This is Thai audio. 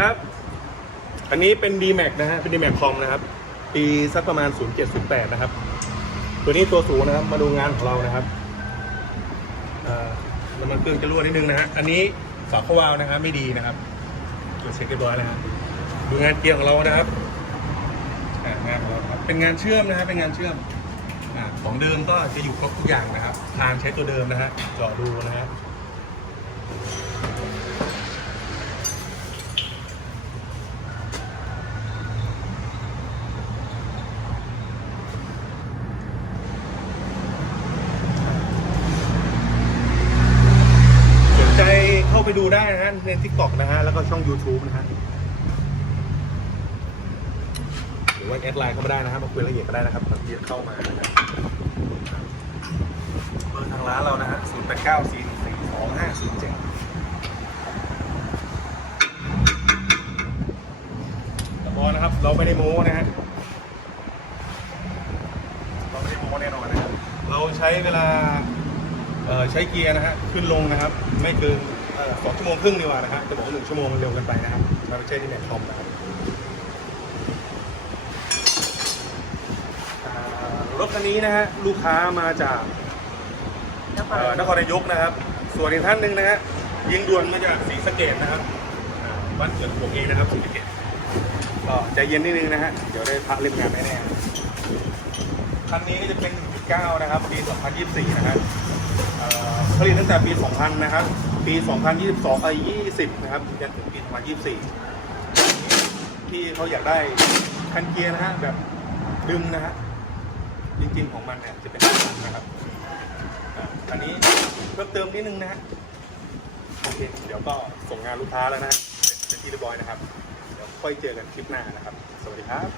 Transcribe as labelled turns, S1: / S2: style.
S1: ครับ อันนี้เป็น d m a x นะฮะ เป็น d m a x คอมนะครับ ปีสักประมาณ 0708 นะครับ ตัวนี้ตัวสูงนะครับ มาดูงานของเรานะครับอ่อน้ำมันเครื่องจะรั่วนิดนึงนะฮะ อันนี้ฝาข้อวาวนะครับ ไม่ดีนะครับตรวจเช็คเรียบร้อยแล้วครับดูงานเกียร์ของเรานะครับ งานของเราครับ เป็นงานเชื่อมนะครับ เป็นงานเชื่อมอของเดิมก็จะอยู่ครบทุกอย่างนะครับคานใช้ตัวเดิมนะฮะจาะดูนะฮะ สนใจเข้าไป ดูได้นะฮะใน t ิ k t o k นะฮะ แล้วก็ช่อง YouTube นะฮะ หรือว่าแอดไลน์เข้ามาได้นะครับมาคุยรายละเอียดก็ได้นะครับตอนที่เข้ามานะครับเบอร์ทางร้านเรานะฮะ0 8 9 4 4 2 5 0 7ต่พอนะครับ เราไม่ได้โม้นะฮะ เราไม่ได้โม้แน่นอนนะครับ เราใช้เวลา เอ่อใช้เกียร์นะฮะ ขึ้นลงนะครับ ไม่เกิน สองชั่วโมงครึ่งดีกว่านะฮะจะบอกว่าหนึ่งชั่วโมงมันเร็วเกันไปนะครับเราไม่ใช่ที่แมทคอมนะครับอ่ารถคันนี้นะฮะลูกค้ามาจากเอ่อนครนายกนะครับ ส่วนอีกท่านหนึ่งนะฮะยิงด่วนมาจากศรีสะเกดนะครับอ่าบ้านเกิดผมเองนะครับศรีสะเกดก็ใจเย็นนิดนึงนะฮะเดี๋ยวได้พักเล่มงานแน่ๆคันนี้จะเป็น1.9นะครับ ปี 2024 นะครับเอ่อผลิตตั้งแต่ปี 2000 นะครับ ปี 2022ไป20 นะครับยันถึงปี 2024 ที่เขาอยากได้คันเกียร์นะฮะแบบดึงนะฮะจริงๆของมันเนี่ยจะเป็นแบบนั้นะครับอันนี้เพิ่มเติมนิดนึงนะฮะโอเคเดี๋ยวก็ส่งงานลูกค้าแล้วนะฮะเสร็จเป็นที่เรียบร้อยนะครับ เดี๋ยวค่อยเจอกันคลิปหน้านะครับ สวัสดีครับ